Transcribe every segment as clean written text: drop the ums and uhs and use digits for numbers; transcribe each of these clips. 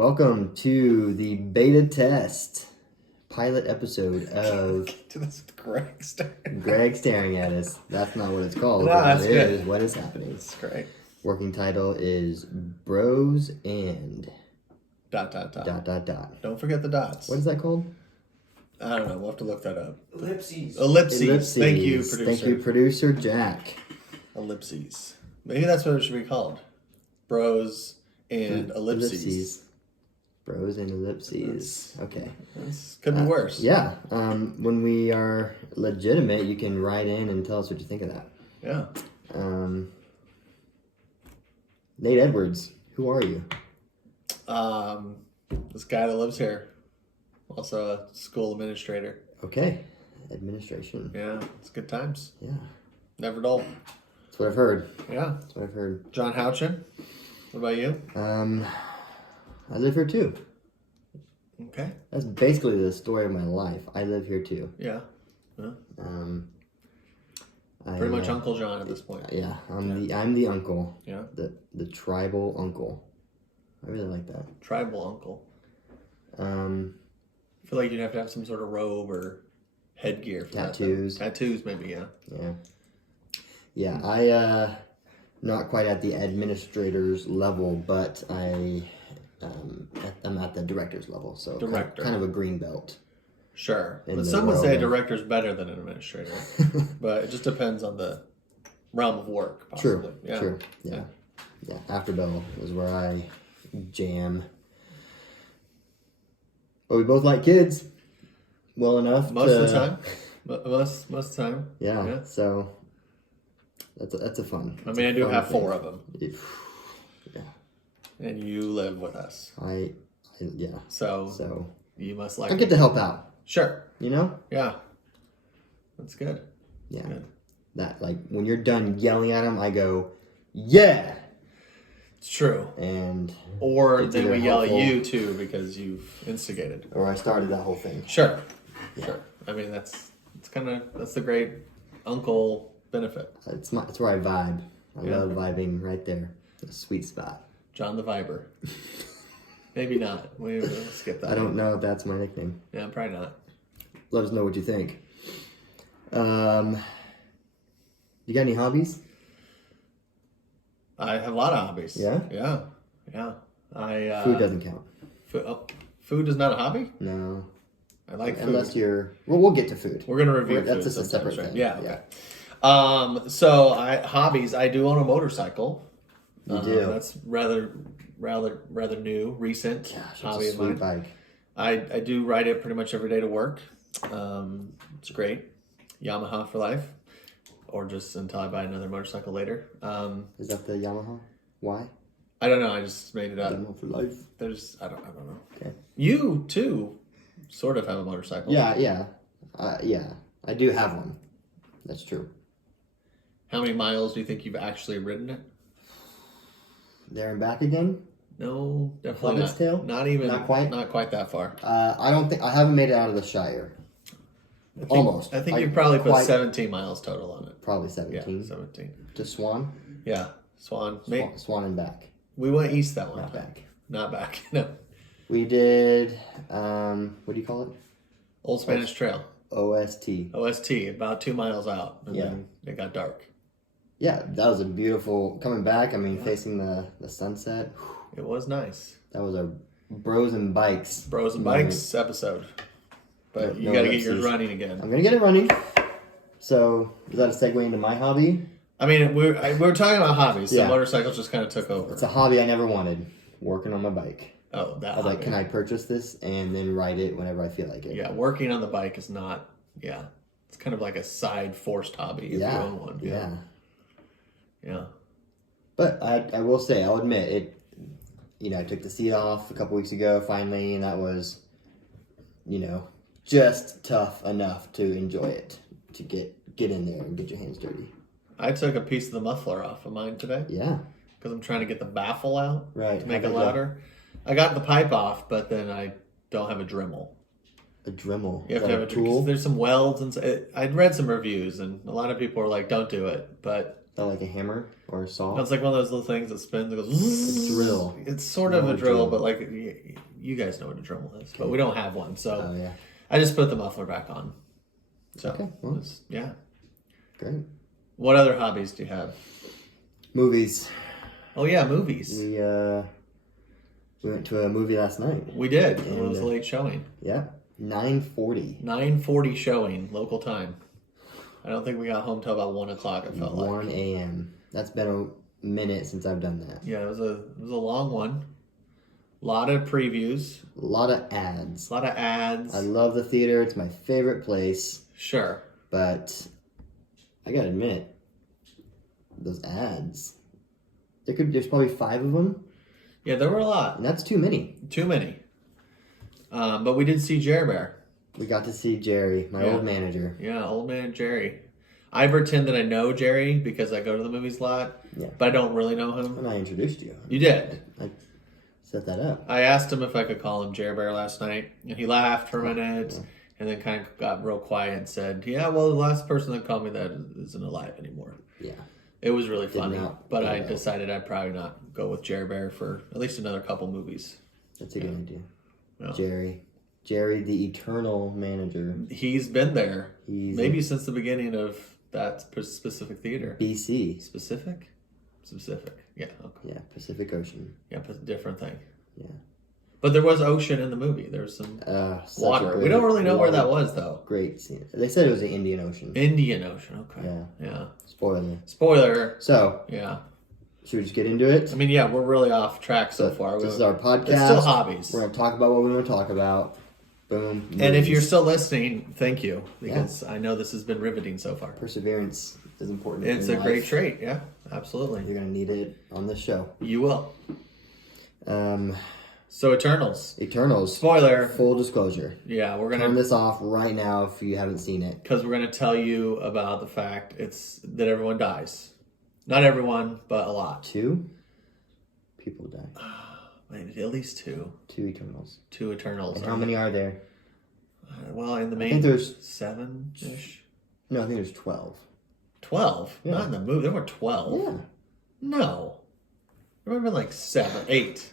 Welcome to the beta test pilot episode of That's Greg staring. Greg staring at us. That's not what it's called. No, but that's that good. is what is happening. That's great. Working title is Bros and ... Dot. Don't forget the dots. What is that called? I don't know. We'll have to look that up. Ellipses. Ellipses. Thank you, producer. Thank you, producer Jack. Ellipses. Maybe that's what it should be called. Bros and ellipses. Bros and ellipses. Okay. This could be worse. Yeah. When we are legitimate, you can write in and tell us what you think of that. Yeah. Nate Edwards, who are you? This guy that lives here. Also a school administrator. Okay. Administration. Yeah. It's good times. Yeah. Never dull. That's what I've heard. Yeah. That's what I've heard. John Houchin. What about you? I live here too. Okay. That's basically the story of my life. I live here too. Yeah. I, Pretty much Uncle John at this point. Yeah, I'm the uncle. Yeah. The tribal uncle. I really like that. Tribal uncle. Um, I feel like you'd have to have some sort of robe or headgear for Tattoos. that. Tattoos, maybe, yeah. Yeah. I not quite at the administrator's level, but I'm at the director's level, so Director. kind of a green belt. Sure. In But the some would world say a of- director's better than an administrator. But it just depends on the realm of work, possibly. True. Yeah. True. Yeah. After bell is where I jam. But we both like kids well enough Most of the time. Most of the time. Yeah. So that's a fun. I mean, I do have 4 of them. Yeah. And you live with us. Yeah. So you must like I get to help out. Sure. You know? Yeah. That's good. Yeah. Good. That, like, when you're done yelling at them, I go, yeah! It's true. And... Or it's then either we yell at helpful- you, too, because you've instigated. Or I started that whole thing. Sure. Yeah. Sure. I mean, that's the great uncle benefit. It's where I vibe. I Yeah. love vibing right there. A sweet spot. John the Viber. Maybe not. We'll skip that. I don't know if that's my nickname. Yeah, probably not. Let us know what you think. You got any hobbies? I have a lot of hobbies. Yeah? Yeah. Food doesn't count. Food is not a hobby? No. I like food. Unless you're... Well, we'll get to food. We're going to review That's food just a sometimes, separate right? thing. Yeah, okay. So hobbies, I do own a motorcycle. You do? That's rather new, recent Gosh, hobby it's a of sweet mine. bike. I do ride it pretty much every day to work. It's great. Yamaha for life. Or just until I buy another motorcycle later. Is that the Yamaha? Why? I don't know. I just made it up. Yamaha for life. I don't know. Okay. You too, sort of have a motorcycle. Yeah. I do have one. That's true. How many miles do you think you've actually ridden it? There and back again? No, definitely Hobbit's not. Tale? Not even. Not quite? Not quite that far. I don't think... I haven't made it out of the Shire. Almost. I think you probably put quite- 17 miles total on it. Probably Yeah, 17. 17. To Swan? Yeah, Swan. Swan and back. We went east that one Not time. back. Not back. No. We did... what do you call it? Old Spanish Trail. OST. OST, about 2 miles out. And Yeah. then it got dark. Yeah, that was a beautiful... Coming back, facing the sunset. It was nice. That was a Bros and Bikes. Bros and moment. Bikes episode. But you No got to get yours ellipses. running again. I'm going to get it running. So, is that a segue into my hobby? I mean, we're talking about hobbies, so Yeah. motorcycles just kind of took over. It's a hobby I never wanted. Working on my bike. Oh, that I was like, hobby. can I purchase this and then ride it whenever I feel like it? Yeah, working on the bike is not, it's kind of like a side forced hobby if you own one. Yeah. But I will say, I'll admit, it. I took the seat off a couple weeks ago finally, and that was, just tough enough to enjoy it, to get in there and get your hands dirty. I took a piece of the muffler off of mine today Yeah. because I'm trying to get the baffle out Right. to make it How about louder. I got the pipe off, but then I don't have a Dremel. A Dremel. You have Is to that have a tool. There's some welds and I'd read some reviews, and a lot of people are like, "Don't do it," but That like a hammer or a saw? It's like one of those little things that spins. It goes. It's a drill. It's sort of No, a a drill, drill. but like you guys know what a Dremel is, but we don't have one, so Oh yeah. I just put the muffler back on. So Okay, well. yeah. Great. What other hobbies do you have? Movies. Oh yeah, movies. We went to a movie last night. We did. It And, was a late showing. Yeah. 9:40. 9:40 showing, local time. I don't think we got home till about 1 o'clock. It felt 1 like. a.m. That's been a minute since I've done that. Yeah, it was a long one. A lot of previews. A lot of ads. A lot of ads. I love the theater. It's my favorite place. Sure. But I gotta admit, those ads. There's probably 5 of them, Yeah, there were a lot. and that's too many. Too many. But we did see Jerry Bear. We got to see Jerry, my Yeah. old manager. Yeah, old man Jerry. I pretend that I know Jerry because I go to the movies a lot, Yeah. but I don't really know him. And I introduced you. You did. I set that up. I asked him if I could call him Jerry Bear last night, and he laughed for a minute, and then kind of got real quiet and said, "Yeah, well, the last person that called me that isn't alive anymore." Yeah. It was really funny, not but go I well. decided I'd probably not go with Jerry Bear for at least another couple movies. That's a good idea. Yeah. Jerry, the eternal manager. He's been there He's maybe since the beginning of that specific theater. BC. Specific? Yeah, okay. Yeah, Pacific Ocean. Yeah, but different thing. Yeah. But there was ocean in the movie. There was some Such a water. We great don't really know where that water. was, though. Great scene. They said it was the Indian Ocean. Indian Ocean. Okay. Yeah. Yeah. Spoiler. Spoiler. So, Yeah. should we just get into it? I mean, yeah, we're really off track so far. This is our podcast. It's still hobbies. We're going to talk about what we want to talk about. Boom. And if movies. you're still listening, thank you, because I know this has been riveting so far. Perseverance is important. It's in a life. great trait. Yeah, absolutely. You're going to need it on this show. You will. Um, So Eternals. Eternals. Spoiler. Full disclosure. Yeah, we're Turn gonna this off right now if you haven't seen it. because we're gonna tell you about the fact that everyone dies. Not everyone, but a lot. 2 people die. Maybe at least 2. 2 Eternals. 2 Eternals. And how many are there? Well, in the I main, think there's 7-ish. no. I think there's 12. 12. Yeah. Not in the movie. There were 12. Yeah. No. There might have been like 7, 8.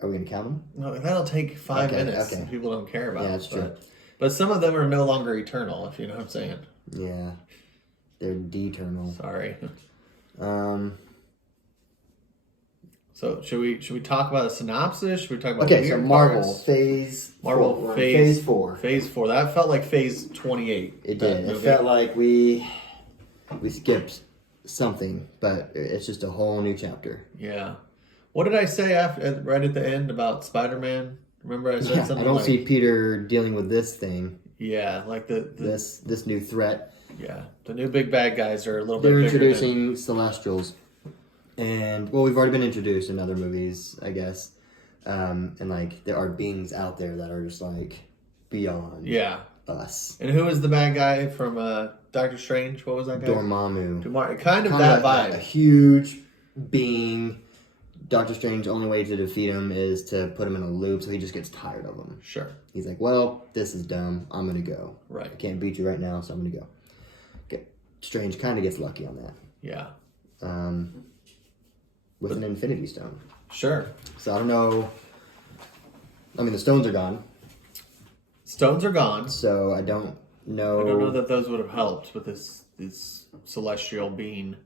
Are we gonna count them? No, that'll take 5 Okay, minutes. okay. And people don't care about. Yeah, that's true. But some of them are no longer eternal. If you know what I'm saying. Yeah. They're eternal. Sorry. So should we talk about a synopsis? Should we talk about okay. So weird Marvel parts? phase. Marvel 4. We're on phase phase 4. Phase 4. That felt like phase 28. It that did. It movie. felt like we skipped something, but it's just a whole new chapter. Yeah. What did I say right at the end about Spider-Man? Remember I said Yeah, something I don't like, see Peter dealing with this thing. yeah, like the This new threat. yeah, the new big bad guys are a little bit They're bigger introducing Celestials, and well, we've already been introduced in other movies, I guess. And like there are beings out there that are just like beyond yeah. us. And who was the bad guy from Doctor Strange? What was that guy? Dormammu. Kind of that vibe. A huge being. Doctor Strange's only way to defeat him is to put him in a loop, so he just gets tired of him. Sure. He's like, well, this is dumb. I'm going to go. Right. I can't beat you right now, so I'm going to go. Strange kind of gets lucky on that. Yeah. With an Infinity Stone. Sure. So I don't know. I mean, the stones are gone, Stones are gone. so I don't know. I don't know that those would have helped with this celestial being,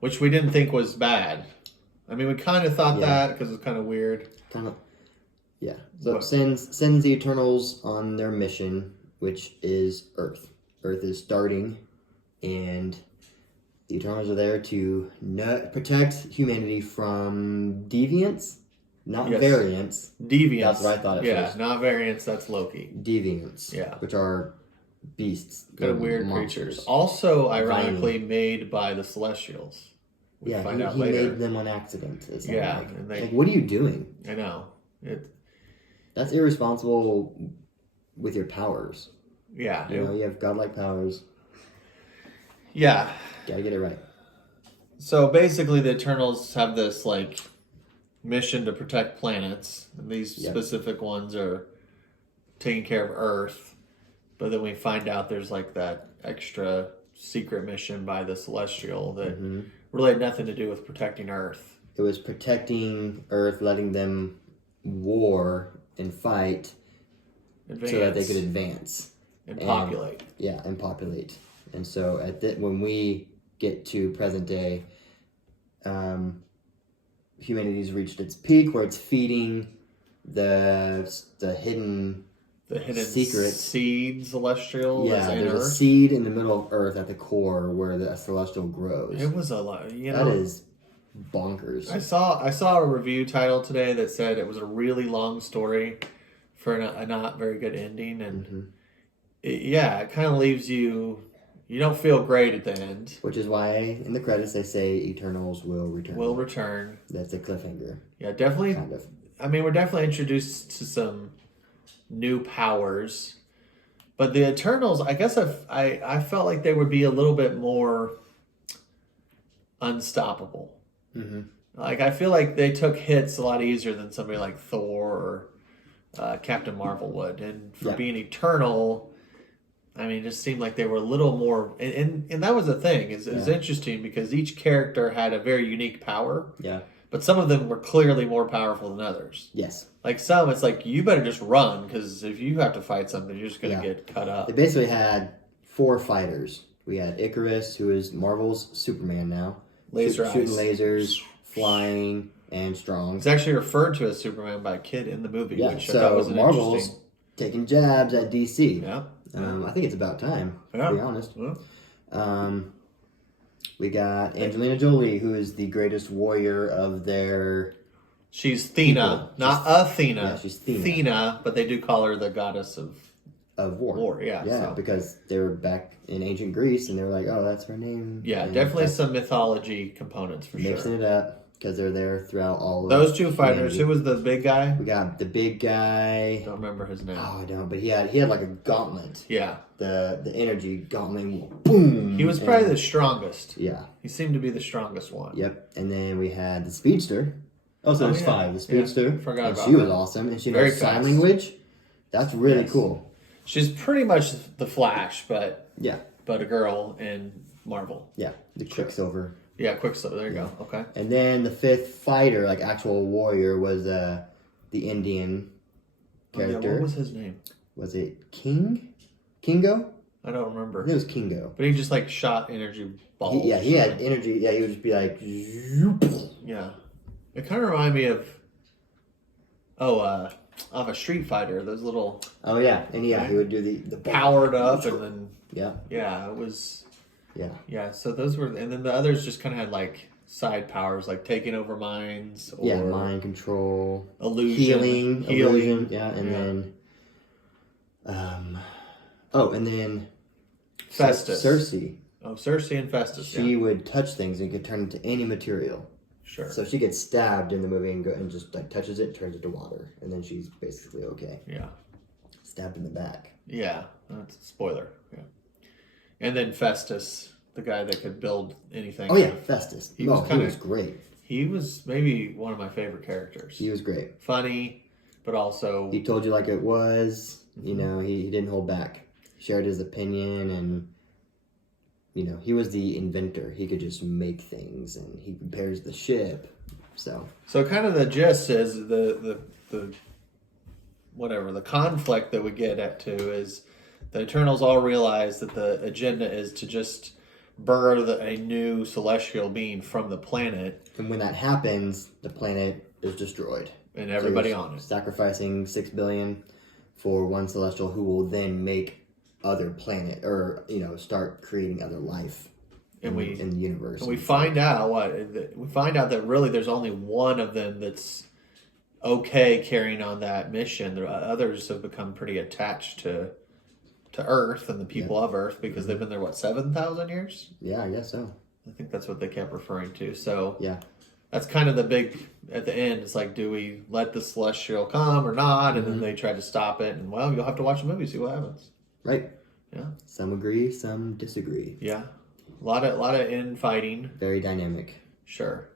which we didn't think was bad. I mean, we kind of thought that because it's kind of weird. Kind of. Yeah. So What? sends the Eternals on their mission, which is Earth. Earth is starting, and the Eternals are there to protect humanity from deviants, not Yes. variants. Deviants. That's what I thought at Yeah, first. not variants. That's Loki. Deviants. Yeah. Which are beasts. Kind of They're weird monsters. creatures. Also, ironically, made by the Celestials. We Yeah, find out he later. made them on accident. It sounded Yeah, like. and they- Like, what are you doing? I know. That's irresponsible with your powers. Yeah. You know, you have godlike powers. Yeah. Gotta get it right. So basically, the Eternals have this like mission to protect planets. And these specific ones are taking care of Earth, but then we find out there's like that extra secret mission by the Celestial that Mm-hmm. really had nothing to do with protecting Earth. It was protecting Earth, letting them war and fight Advance so that they could advance. and populate. Yeah, and populate. And so when we get to present day, humanity's reached its peak where it's feeding the hidden secret seed Celestial yeah, that's in there's Earth. a seed in the middle of Earth at the core where the Celestial grows. It was a lot. That is bonkers. I saw a review title today that said it was a really long story for a not very good ending, and it kind of leaves you. You don't feel great at the end. Which is why in the credits they say Eternals will return. Will return. That's a cliffhanger. Yeah, definitely. Kind of. I mean, we're definitely introduced to some new powers, but the Eternals, I guess I felt like they would be a little bit more unstoppable. Mm-hmm. Like, I feel like they took hits a lot easier than somebody like Thor or Captain Marvel would. And for being eternal, I mean, it just seemed like they were a little more... And that was the thing. It's interesting because each character had a very unique power. Yeah. But some of them were clearly more powerful than others. Yes. Like some, it's like, you better just run because if you have to fight something, you're just going to get cut up. They basically had 4 fighters. We had Icarus, who is Marvel's Superman now. Laser shooting eyes. Lasers, flying, and strong. It's actually referred to as Superman by a kid in the movie, which I thought was Marvel's interesting. taking jabs at DC. Yeah. I think it's about time, to be honest. Yeah. We got Angelina Jolie, who is the greatest warrior of their... She's Thena, not Athena. Yeah, she's Thena. Thena, but they do call her the goddess of war. Yeah, so. Because they were back in ancient Greece, and they were like, oh, that's her name. Yeah, and definitely some mythology components for mixing sure. it up, because they're there throughout all of Those two fighters, humanity. who was the big guy? We got the big guy. Don't remember his name. Oh, I don't, but he had like a gauntlet. Yeah. The energy gauntlet. Boom! He was probably the strongest. Yeah. He seemed to be the strongest one. Yep. And then we had the speedster. Oh, so there's 5. The speedster. Yeah, forgot and about she was her. awesome. And she Very knows sign fast. language. That's really cool. She's pretty much the Flash, but a girl in Marvel. Yeah. The Quicksilver. Yeah, Quicksilver. There you go. Okay. And then the 5th fighter, like actual warrior, was the Indian character. Yeah, what was his name? Was it Kingo? I don't remember. I think it was Kingo. But he just like shot energy balls. He had energy. Yeah, he would just be like, zoop. Yeah. It kind of reminded me of a Street Fighter. Those little Oh yeah, and he would do the powered up and then yeah, it was yeah. So those were, and then the others just kind of had like side powers, like taking over minds or mind control, illusion, illusion, and then and then Festus. Cersei. Oh, Cersei and Festus. She would touch things and could turn into any material. Sure. So she gets stabbed in the movie and just like touches it, turns it to water, and then she's basically okay. Yeah. Stabbed in the back. Yeah, that's a spoiler. Yeah. And then Festus, the guy that could build anything. Oh yeah, Festus. He was great. He was maybe one of my favorite characters. He was great. Funny, but also He told you like it was. You know, he didn't hold back. Shared his opinion, and you know, he was the inventor. He could just make things, and he repairs the ship. So kind of the gist is the conflict that we get to is the Eternals all realize that the agenda is to just birth a new celestial being from the planet. And when that happens, the planet is destroyed. And everybody on it. Sacrificing 6 billion for one celestial who will then make other planet, or, you know, start creating other life in the universe. And we find out that really there's only one of them that's okay carrying on that mission. The others have become pretty attached to Earth and the people of Earth because they've been there, 7,000 years? Yeah, I guess so. I think that's what they kept referring to. So yeah, that's kind of the big, at the end, it's like, do we let the Celestial come or not? And then they try to stop it. And, well, you'll have to watch the movie, see what happens. Right. Yeah. Some agree, some disagree. Yeah. A lot of infighting. Very dynamic. Sure.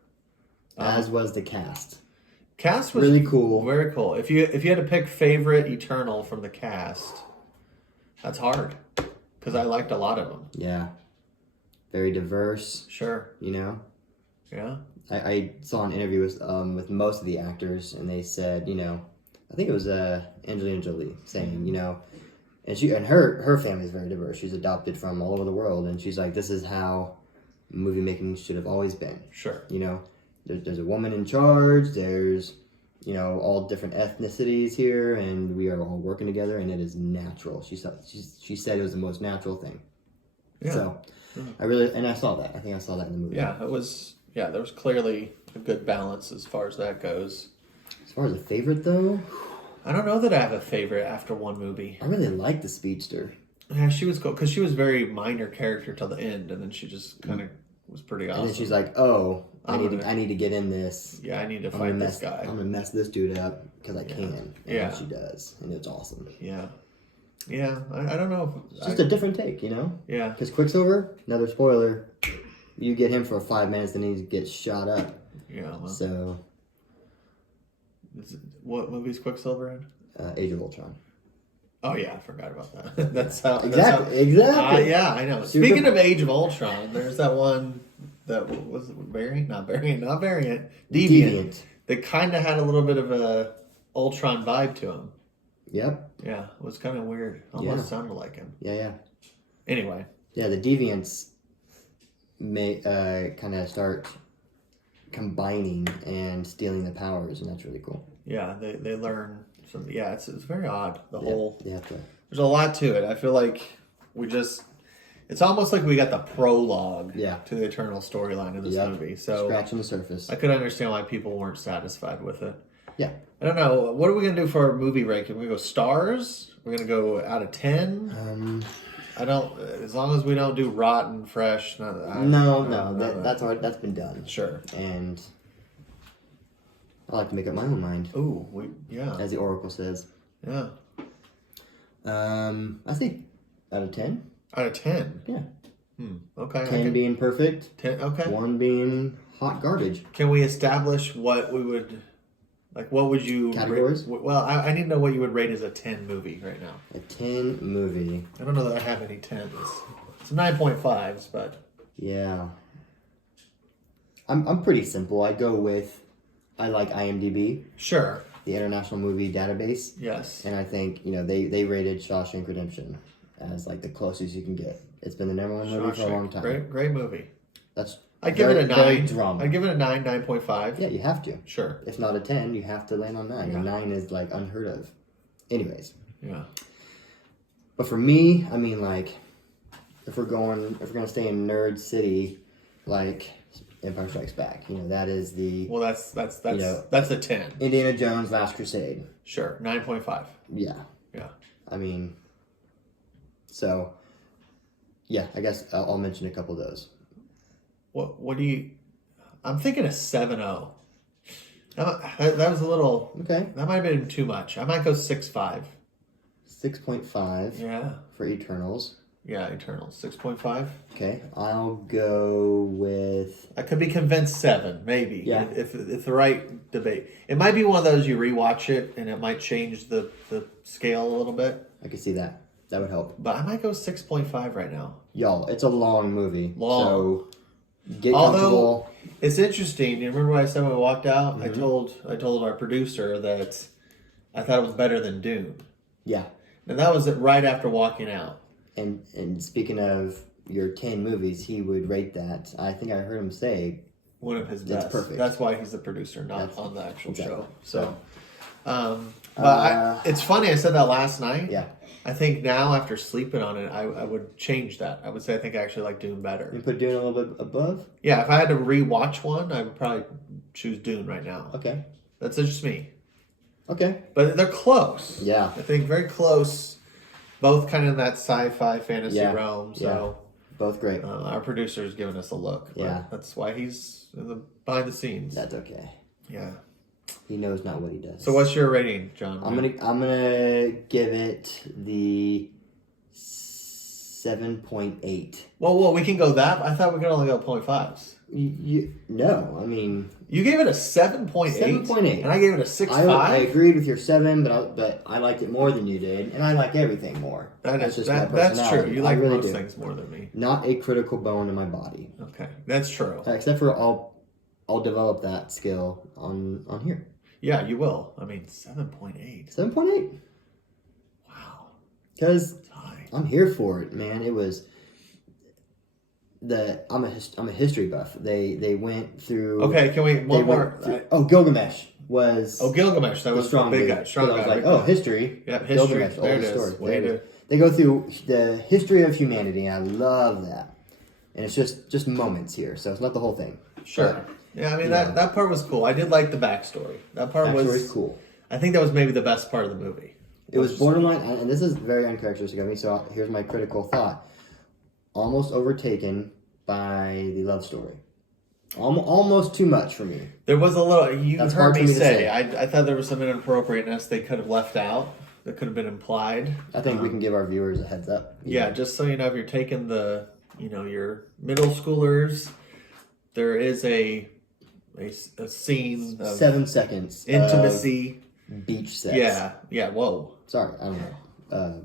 As was the cast. Cast was really cool. Very cool. If you had to pick favorite Eternal from the cast, that's hard because I liked a lot of them. Yeah. very diverse. Sure. You know. Yeah. I saw an interview with most of the actors, and they said, you know, I think it was Angelina Jolie saying, you know, and her family is very diverse. She's adopted from all over the world, and she's like, this is how movie making should have always been. Sure. You know, there's a woman in charge. There's, you know, all different ethnicities here, and we are all working together, and it is natural. She said it was the most natural thing. Yeah. So I saw that. I think I saw that in the movie. Yeah, it was. Yeah, there was clearly a good balance as far as that goes. As far as a favorite, though, I don't know that I have a favorite after one movie. I really like the Speedster. Yeah, she was cool because she was a very minor character till the end, and then she just kind of was pretty awesome. And then she's like, "Oh, I need to get in this. Yeah, I need to fight this guy. I'm gonna mess this dude up because I can." And yeah, she does, and it's awesome. Yeah, yeah. I don't know. It's just a different take, you know. Yeah. Because Quicksilver, another spoiler, you get him for 5 minutes, and he gets shot up. Yeah. Well, so. What movie's Quicksilver in? Age of Ultron. Oh yeah, I forgot about that. That's how exactly. Yeah, I know. Speaking of Age of Ultron, there's that one that was Variant. Deviant. That kind of had a little bit of a Ultron vibe to him. Yep. Yeah, it was kind of weird. Almost sounded like him. Yeah. Anyway. Yeah, the Deviants may kind of start combining and stealing the powers, and that's really cool. Yeah, they learn some. Yeah, it's very odd. There's a lot to it. I feel like it's almost like we got the prologue to the Eternal storyline of this movie. So scratching the surface. I could understand why people weren't satisfied with it. Yeah. I don't know. What are we gonna do for our movie ranking? We're gonna go stars. We're gonna go out of 10. I don't. As long as we don't do rotten, fresh. That's been done. Sure. And I like to make up my own mind. Ooh, as the Oracle says. Yeah. I think out of 10. Out of 10. Yeah. Okay. 10 being perfect. 10. Okay. 1 being hot garbage. Can we establish what we would? Like, what would you... Categories? Well, I need to know what you would rate as a 10 movie right now. A 10 movie. I don't know that I have any 10s. It's 9.5s, but... Yeah. I'm pretty simple. I like IMDb. Sure. The International Movie Database. Yes. And I think, they rated Shawshank Redemption as, like, the closest you can get. It's been the number one movie for a long time. Great movie. I'd give it a 9. I'd give it a 9, 9.5. Yeah, you have to. Sure. If not a 10, you have to land on 9. Yeah. And 9 is, like, unheard of. Anyways. Yeah. But for me, I mean, like, if we're gonna stay in Nerd City, like, Empire Strikes Back, that is the... Well, that's a 10. Indiana Jones, Last Crusade. Sure. 9.5. Yeah. Yeah. I mean, so, yeah, I guess I'll mention a couple of those. What do you... I'm thinking a 7.0. That was a little... Okay. That might have been too much. I might go 6.5. 6.5. Yeah. For Eternals. Yeah, Eternals. 6.5. Okay. I'll go with... I could be convinced 7, maybe. Yeah. If the right debate. It might be one of those you rewatch it and it might change the scale a little bit. I could see that. That would help. But I might go 6.5 right now. Y'all, it's a long movie. Long. So... Get comfortable. It's interesting. You remember what I said when we walked out? Mm-hmm. I told our producer that I thought it was better than Dune. Yeah. And that was right after walking out. And speaking of your 10 movies, he would rate that. I think I heard him say one of his best. It's perfect. That's why he's the producer, not on the actual show. So, but it's funny. I said that last night. Yeah. I think now, after sleeping on it, I would change that. I would say I think I actually like Dune better. You put Dune a little bit above? Yeah, if I had to rewatch one, I would probably choose Dune right now. Okay. That's just me. Okay. But they're close. Yeah. I think very close. Both kind of in that sci-fi fantasy realm. So both great. Our producer's giving us a look. Yeah. That's why he's behind the scenes. That's okay. Yeah. He knows not what he does. So what's your rating, John? I'm gonna give it the 7.8. Well, we can go that. I thought we could only go 0.5s. No, I mean You gave it a 7.8. 7.8, and I gave it a 6.5. I agreed with your 7, but I liked it more than you did, and I like everything more. That's just my that's true. personality. You like really most do. things more than me. Not a critical bone in my body. Okay, that's true. Except for I'll develop that skill on here. Yeah, you will. I mean, 7.8. 7.8. Wow. Because High. I'm here for it, man. It was I'm a history buff. They went through. Okay, can we one more? Gilgamesh was. Gilgamesh. That was the big guy. Strong I was guy. like, history. Yeah, history. Gilgamesh, There it old is. story. They go through the history of humanity, and I love that. And it's just moments here, so it's not the whole thing. Sure. But, yeah, I mean that part was cool. I did like the backstory. That part was cool. I think that was maybe the best part of the movie. It was borderline, and this is very uncharacteristic of me. So here's my critical thought: almost overtaken by the love story. Almost too much for me. There was a little. You That's heard hard me for me to say. say. I thought there was some inappropriateness they could have left out. That could have been implied. I think we can give our viewers a heads up. Yeah, just so you know, if you're taking your middle schoolers, there is a scene of 7 seconds intimacy, of beach sex. Yeah. Whoa. Sorry, I don't know.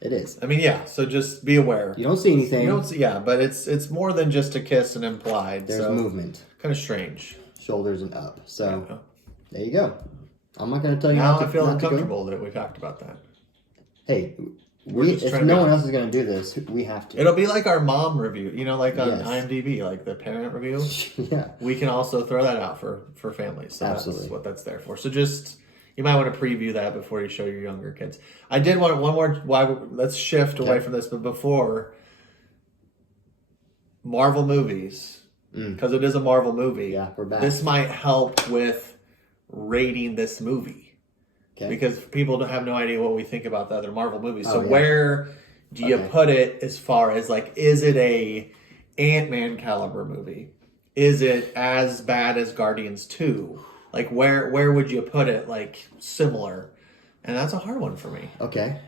It is. I mean, yeah. So just be aware. You don't see anything. You don't see, but it's more than just a kiss and implied. There's movement. Kind of strange. Shoulders and up. So there you go. I'm not going to tell you. Now I feel uncomfortable that we talked about that. Hey, if no one else is going to do this, we have to. It'll be like our mom review, like on Yes. IMDb, like the parent review. Yeah. We can also throw that out for families. So Absolutely. That's what that's there for. So just, you might want to preview that before you show your younger kids. I did want one more, let's shift away from this, but before, Marvel movies, because it is a Marvel movie. Yeah, we're back. This might help with rating this movie. Okay. Because people don't have no idea what we think about the other Marvel movies. So yeah. where do you put it as far as is it a Ant-Man caliber movie? Is it as bad as Guardians 2? Where would you put it similar? And that's a hard one for me. Okay.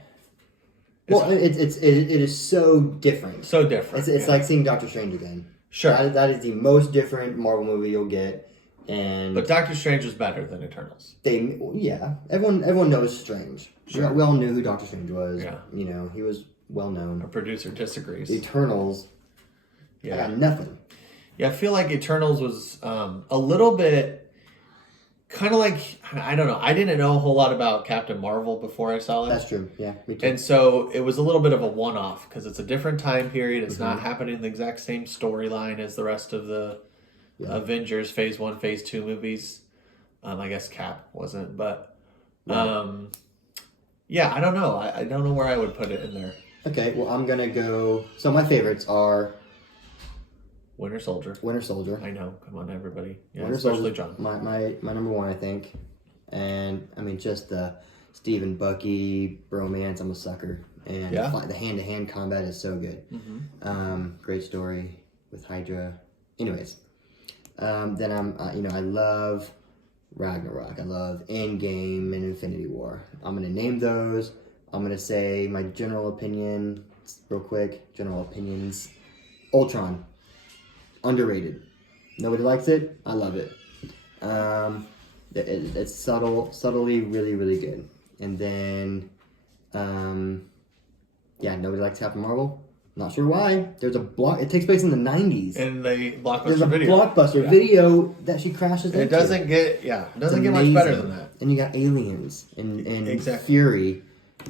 Well, it is so different. So different. It's like seeing Doctor Strange again. Sure. That is the most different Marvel movie you'll get. But Doctor Strange is better than Eternals. Everyone knows Strange. Sure. We all knew who Doctor Strange was. Yeah. He was well known. Our producer disagrees. The Eternals. I got nothing. Yeah, I feel like Eternals was a little bit kind of I don't know. I didn't know a whole lot about Captain Marvel before I saw it. That's true. Yeah, me too. And so it was a little bit of a one-off because it's a different time period. It's not happening in the exact same storyline as the rest of the Avengers Phase 1, Phase 2 movies. I guess Cap wasn't, but I don't know. I don't know where I would put it in there. Okay, well, I'm going to go... So my favorites are... Winter Soldier. I know. Come on, everybody. Yeah, Winter especially Soldier, John. my number one, I think. And, I mean, just the Steve and Bucky bromance, I'm a sucker. And the hand-to-hand combat is so good. Great story with Hydra. Anyways. Then I love Ragnarok. I love Endgame and Infinity War. I'm going to name those. I'm going to say my general opinion, real quick. General opinions. Ultron. Underrated. Nobody likes it. I love it. It's subtly really, really good. And then, nobody likes Captain Marvel. Not sure why. There's it takes place in the 90s. And the Blockbuster There's a video. Blockbuster video that she crashes into. It doesn't get much better than that. And you got aliens and Exactly. Fury.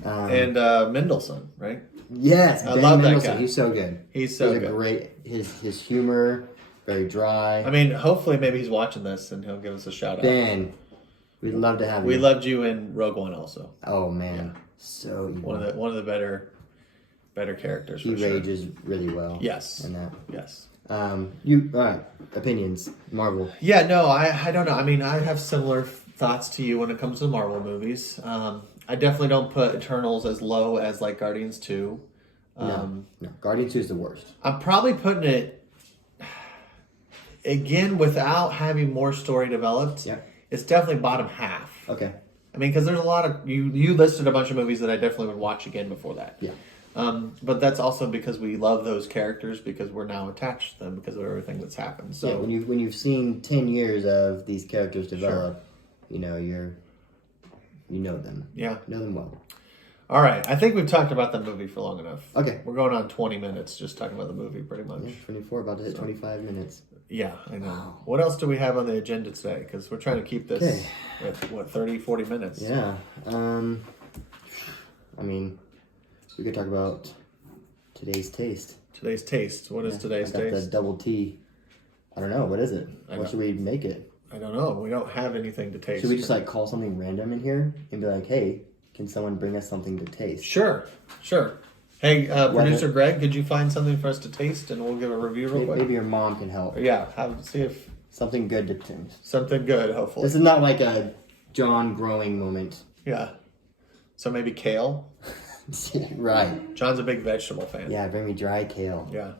And Mendelsohn, right? Yes, I Ben love that Mendelsohn. guy. He's so good. He's so good. Great. His humor, very dry. I mean, hopefully maybe he's watching this and he'll give us a shout out. Ben, we'd love to have you. We loved you in Rogue One also. Oh man, so evil. One of the better characters. He rages really well. Yes. In that. Yes. Opinions. Marvel. Yeah, no, I don't know. I mean, I have similar thoughts to you when it comes to Marvel movies. I definitely don't put Eternals as low as Guardians 2. No, Guardians 2 is the worst. I'm probably putting it again without having more story developed. Yeah. It's definitely bottom half. Okay. I mean, because there's a lot of you listed a bunch of movies that I definitely would watch again before that. Yeah. But that's also because we love those characters because we're now attached to them because of everything that's happened. So when you've seen 10 years of these characters develop, you know them. Yeah. You know them well. All right. I think we've talked about the movie for long enough. Okay. We're going on 20 minutes just talking about the movie pretty much. Yeah, 24, about to hit 25 minutes. Yeah, I know. Wow. What else do we have on the agenda today? Because we're trying to keep this at, 30, 40 minutes? Yeah. I mean, we could talk about today's taste. Today's taste. What is today's I got taste? the double T. I don't know. What is it? What should we make it? I don't know. We don't have anything to taste. Should we just like call something random in here and be like, hey, can someone bring us something to taste? Sure. Hey, producer Greg, could you find something for us to taste and we'll give a review real quick? Maybe your mom can help. Yeah, see if... Something good to taste. Something good, hopefully. This is not like a John growing moment. Yeah. So maybe kale? Right. John's a big vegetable fan. Yeah, bring me dry kale. Yeah.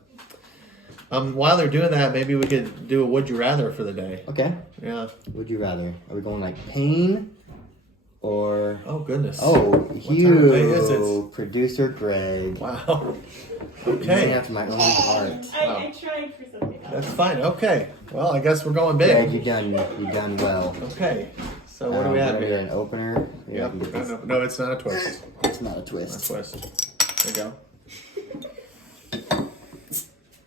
While they're doing that, maybe we could do a Would You Rather for the day. Okay. Yeah. Would you rather? Are we going like pain or... Oh, goodness. Oh, what time of day is it? Producer Greg. Wow. Okay. Going after my own heart. I tried for something else. That's fine. Okay. Well, I guess we're going big. Greg, you done well. Okay. So what do we have here? An opener. Yep. No, it's not a twist. It's not a twist. Not a twist. There you go.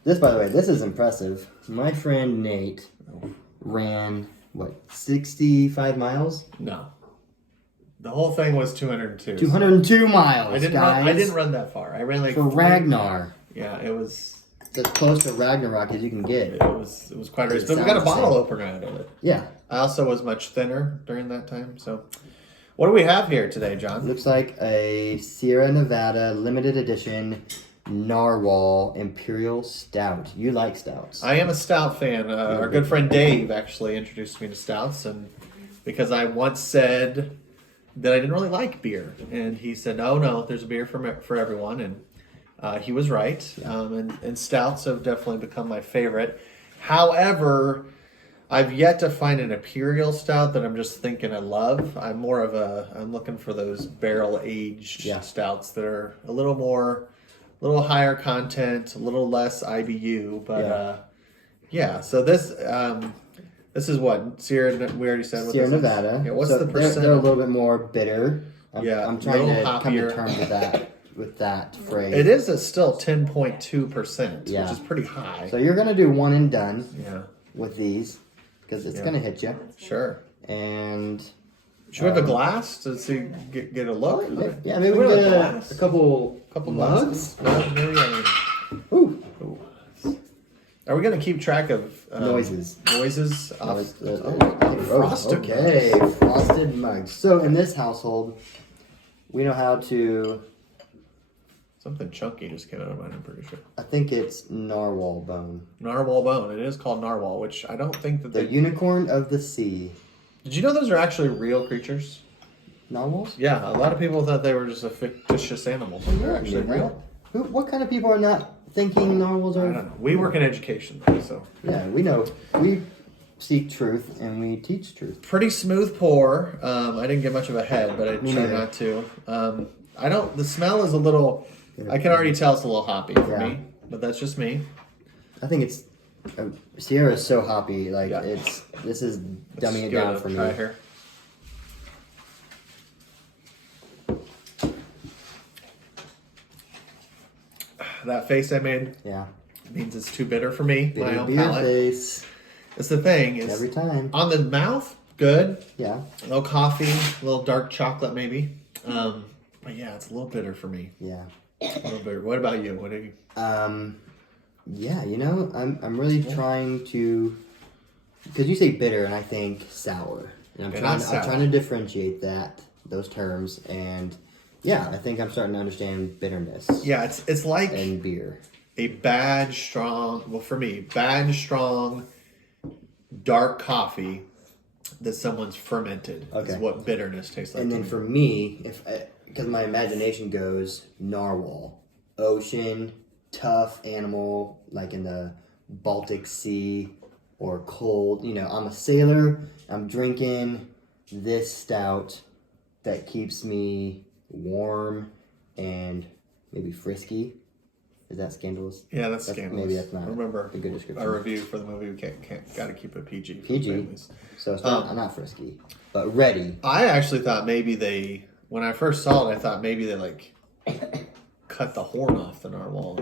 This, by the way, this is impressive. My friend Nate ran, 65 miles? No. The whole thing was 202. 202 miles, I didn't run that far. I ran like... For Ragnar. Yeah, it was... As close to Ragnarok as you can get. It was quite a race. But we got a bottle opener out of it. Yeah. I also was much thinner during that time, so... What do we have here today, John? Looks like a Sierra Nevada limited edition Narwhal Imperial Stout. You like stouts. I am a stout fan. Our good friend Dave actually introduced me to stouts, and because I once said that I didn't really like beer, and he said, no, there's a beer for everyone, and he was right. And stouts have definitely become my favorite. However, I've yet to find an imperial stout that I'm just thinking I love. I'm looking for those barrel aged stouts that are a little higher content, a little less IBU, but so this is what Sierra. We already said Sierra Nevada. Yeah, what's the percent? They're a little bit more bitter. I'm trying to hoppier. come to terms with that phrase. It is still 10.2%, which is pretty high. So you're gonna do one and done. Yeah. With these, because it's gonna hit you. Sure. And should we have a glass to see get a look? Yeah, maybe we get a couple mugs. No, maybe. Ooh. Are we going to keep track of noises? Frosted. Okay, frosted mugs. So in this household, we know how to. Something chunky just came out of mine, I'm pretty sure. I think it's narwhal bone. Narwhal bone. It is called narwhal, which I don't think that the unicorn of the sea. Did you know those are actually real creatures? Narwhals? Yeah, a lot of people thought they were just a fictitious animal, but they're actually real. What kind of people are not thinking narwhals are? I don't know. We work in education, so. Yeah, we know. We seek truth and we teach truth. Pretty smooth pour. I didn't get much of a head, but I try not to. The smell is a little, I can already tell it's a little hoppy for me, but that's just me. I think it's, Sierra is so hoppy, like this is dumbing it down for me. Try here. That face I made means it's too bitter for me. My own palate. Face. That's the thing. Is every time. On the mouth, good. Yeah. A little coffee, a little dark chocolate maybe. But yeah, it's a little bitter for me. Yeah. A little bitter. What about you? What do you? Yeah, I'm really trying to, because you say bitter and I think sour, and I'm trying to differentiate those terms, and I think I'm starting to understand bitterness. Yeah, it's like in beer, a bad strong. Well, for me, bad strong, dark coffee that someone's fermented. Okay, is what bitterness tastes like. And then for me, because my imagination goes narwhal, ocean. Tough animal, like in the Baltic Sea or cold. I'm a sailor. I'm drinking this stout that keeps me warm and maybe frisky. Is that scandalous? Yeah, that's scandalous. Maybe that's not Remember, a good description. our review for the movie, we can't got to keep it PG. For PG. families. So it's not frisky, but ready. I actually thought maybe when I first saw it, I thought maybe they like cut the horn off the narwhal.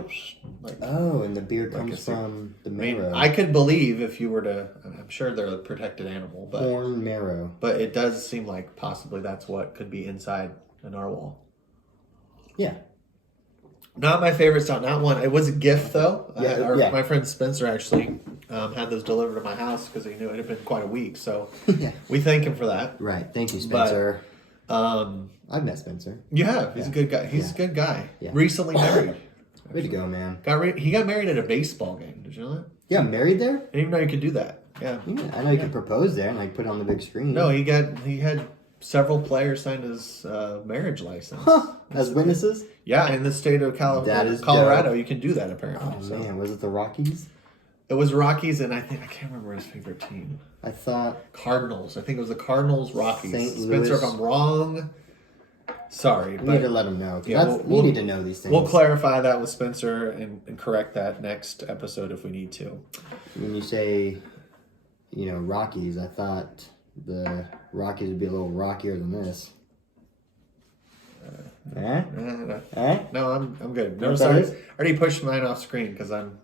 Like, oh, and the beard comes from the marrow. I could believe if you were to. I'm sure they're a protected animal, but horn marrow. But it does seem like possibly that's what could be inside a narwhal. Yeah. Not my favorite style. Not one. It was a gift though. Yeah, My friend Spencer actually had those delivered to my house because he knew it had been quite a week. So we thank him for that. Right. Thank you, Spencer. But, I've met Spencer. You have. He's a good guy. He's a good guy. Yeah. Recently married. Way to go, man. He got married at a baseball game. Did you know that? Yeah, married there? I didn't even know you could do that. Yeah. I know you can propose there and like put it on the big screen. No, he had several players sign his marriage license. As witnesses? Yeah, in the state of Colorado, dope. you can do that apparently. Oh man, was it the Rockies? It was Rockies, and I can't remember his favorite team. I thought Cardinals. I think it was the Cardinals, Rockies. St. Spencer, Louis. if I'm wrong, sorry, we but need to let him know. yeah, We need to know these things. we'll clarify that with Spencer and correct that next episode if we need to. When you say, Rockies, I thought the Rockies would be a little rockier than this. No, I'm good. No, What sorry. that is? I already pushed mine off screen because I'm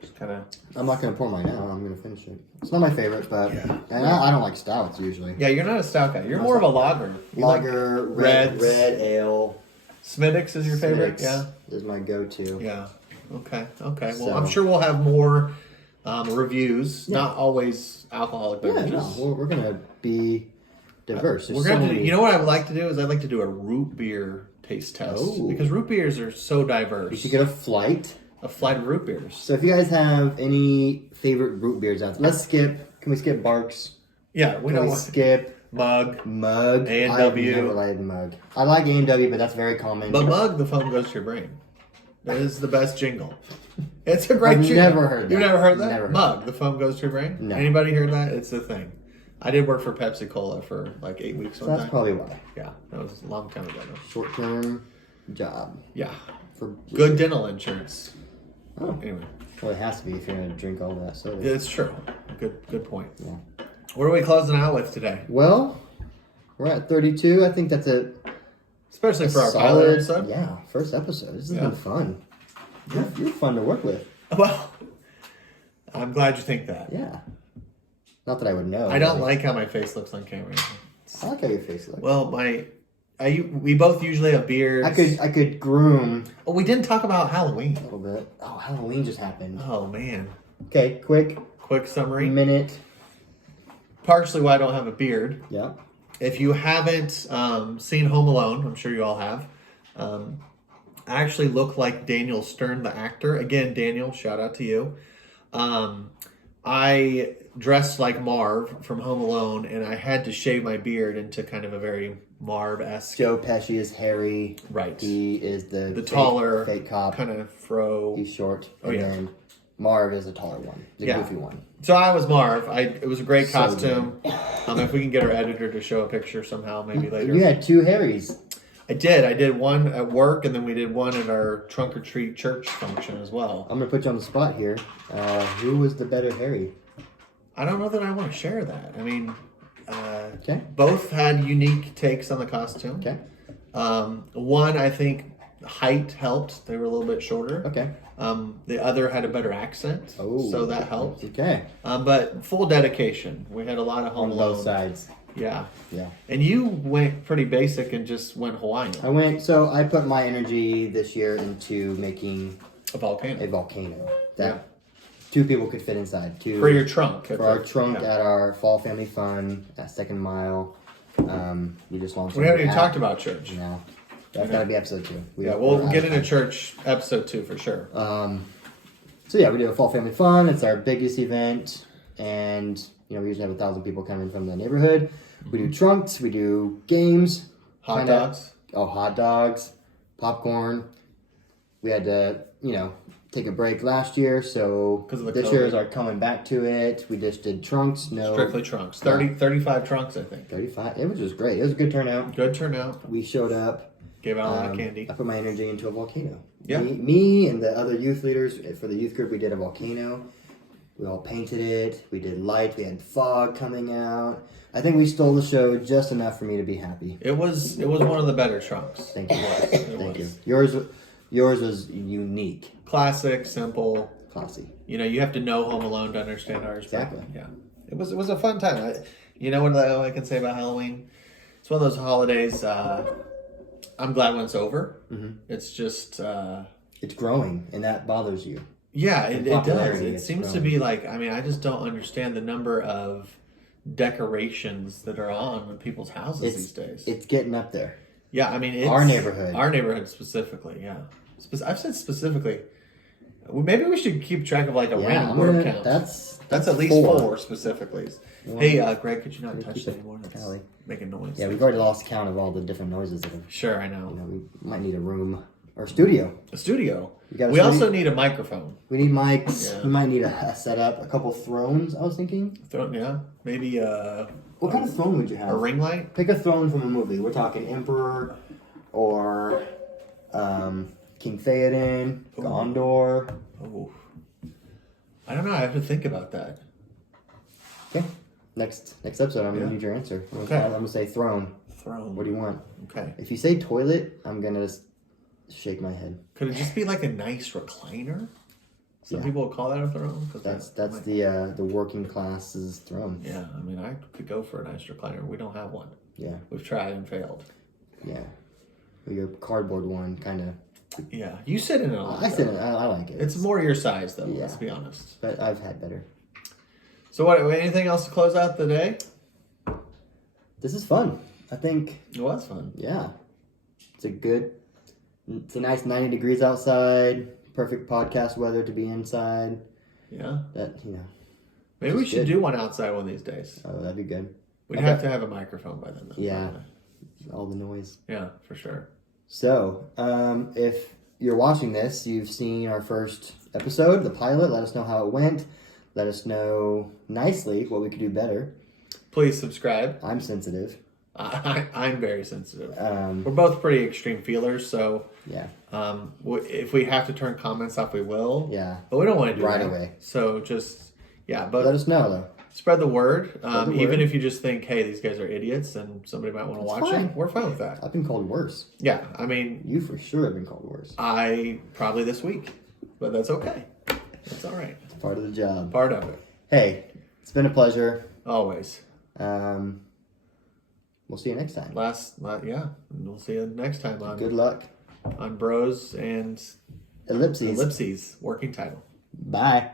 just kind of. I'm not going to pour mine out. I'm going to finish it. It's not my favorite, but I don't like stouts usually. Yeah, you're not a stout guy. You're more of a lager. You Lager, like red ale. Smittix is your favorite? Smittix Yeah. is my go-to. Yeah. Okay. Well, So- I'm sure we'll have more reviews. Not always alcoholic Yeah, beverages. no, we're going to be diverse. We're gonna have to. You know what I would like to do is I'd like to do a root beer taste test because root beers are so diverse. We should get a flight. A flight of root beers. So if you guys have any favorite root beers out there, let's skip. Can we skip Barks? Yeah, we Can don't we want skip Mug. A&W? I've never liked Mug. I like A&W, but that's very common. But Mug, the phone goes to your brain. That is the best jingle. It's a great I've jingle. never heard that. You've never heard that? Never heard Mug, the phone goes to your brain? No. Anybody heard that? It's a thing. I did work for Pepsi Cola for like 8 weeks one That's time. probably why. Yeah, that was a long time ago. Though. Short-term job. Yeah. For Good dental insurance. Oh. Anyway. Well, it has to be if you're going to drink all that soda. It's true. Good point. Yeah. What are we closing out with today? Well, we're at 32. I think that's Especially for our pilot episode. Yeah, first episode. This has Yeah. been fun. You're fun to work with. Well, I'm glad you think that. Yeah. Not that I would know. I don't like how my face looks on camera. I like how your face looks. Well, we both usually have beards. I could groom Oh, we didn't talk about Halloween. a little bit. Oh, Halloween just happened. Oh man. Okay, quick Summary. minute. Partially why I don't have a beard. Yeah. If you haven't seen Home Alone, I'm sure you all have. I actually look like Daniel Stern, the actor. Again, Daniel, shout out to you. I dressed like Marv from Home Alone, and I had to shave my beard into kind of a very Marv-esque. Joe Pesci is Harry. Right. He is the taller fake cop. kind of fro. He's short. Oh, and yeah. then Marv is a taller one. The Yeah. goofy one. So I was Marv. It was a great So costume. If we can get our editor to show a picture somehow, maybe later. You had two Harrys. I did one at work, and then we did one at our trunk or treat church function as well. I'm going to put you on the spot here. Who was the better Harry? I don't know that I want to share that. I mean, Okay. both had unique takes on the costume. Okay. One, I think, height helped. They were a little bit shorter. Okay. The other had a better accent, Oh. so that helped. Okay. But full dedication. We had a lot of Home On Alone. both sides. Yeah. Yeah. And you went pretty basic and just went Hawaiian. I put my energy this year into making A volcano. a volcano that two people could fit inside. For your trunk. For our trunk at our Fall Family Fun at Second Mile. We just launched. We haven't even app. talked about church. No. That's got to be episode 2. We'll get into church episode 2 for sure. So yeah, we do a Fall Family Fun. It's our biggest event, and we usually have 1,000 people coming from the neighborhood. We do trunks. We do games. Hot dogs. Hot dogs, popcorn. We had to, take a break last year, so 'Cause of the this COVID. year's are coming back to it. We just did trunks. No, Strictly trunks. 35 trunks, I think. 35. It was just great. It was a good turnout. Good turnout. We showed up. Gave out a lot of candy. I put my energy into a volcano. Yeah. Me and the other youth leaders for the youth group, we did a volcano. We all painted it. We did light. We had fog coming out. I think we stole the show just enough for me to be happy. It was one of the better trunks. Thank you. Thank you. Was. Yours was unique. Classic, simple. Classy. You have to know Home Alone to understand ours. Exactly. Yeah. It was a fun time. What I can say about Halloween? It's one of those holidays. I'm glad when it's over. Mm-hmm. It's just. It's growing, and that bothers you. Yeah, it does. It is seems growing. to be like, I just don't understand the number of decorations that are on people's houses these days. It's getting up there. Yeah, it's our neighborhood. Our neighborhood specifically, yeah. I've said specifically. Maybe we should keep track of like a random word count. That's at least four specifically. Hey, Greg, could you not touch keep it it anymore? That's tally. making noise. Yeah, we've already lost count of all the different noises that have. Sure, I know. We might need a room or studio. A studio. We got a We studio? also need a microphone. We need mics. Yeah. We might need a setup, a couple thrones. I was thinking. Yeah, maybe What kind of throne would you have? a ring light. Pick a throne from a movie. We're talking Emperor, or King Theoden, Gondor. Oh, I don't know. I have to think about that. Okay. Next episode, I'm gonna need your answer. Okay. I'm gonna say throne. Throne. What do you want? Okay. If you say toilet, I'm gonna just shake my head. Could it just be like a nice recliner? Some Yeah. people will call that a throne. 'Cause That's that might- the working class's throne. Yeah, I could go for a nice recliner. We don't have one. Yeah, We've tried and failed. yeah. Well, your cardboard one, kind of. Yeah, you sit in it a lot. I said though. I like it. It's more your size, though. Yeah. Let's be honest. But I've had better. So, what? Anything else to close out the day? This is fun. I think. It was fun. Yeah, it's a nice 90 degrees outside. Perfect podcast weather to be inside. Yeah. Maybe we It's should good. do one outside one of these days. Oh, that'd be good. We'd Okay. have to have a microphone by then, though. Yeah. All the noise. Yeah, for sure. So, if you're watching this, you've seen our first episode, the pilot. Let us know how it went. Let us know nicely what we could do better. Please subscribe. I'm sensitive. I'm very sensitive. Um, We're both pretty extreme feelers, so yeah, if we have to turn comments off, we will. yeah. But we don't want to do Right that. away. So just, Let but us know, though. spread the word. the word. Even if you just think, hey, these guys are idiots and somebody might want to That's watch fine. it, we're fine with that. I've been called worse. Yeah, You for sure have been called worse. I probably this week, but that's okay. That's all right. It's part of the job. Part of it. Hey, it's been a pleasure. Always. We'll see you next time. Yeah. And we'll see you next time Good luck. on Bros and Ellipses. Ellipses, working title. Bye.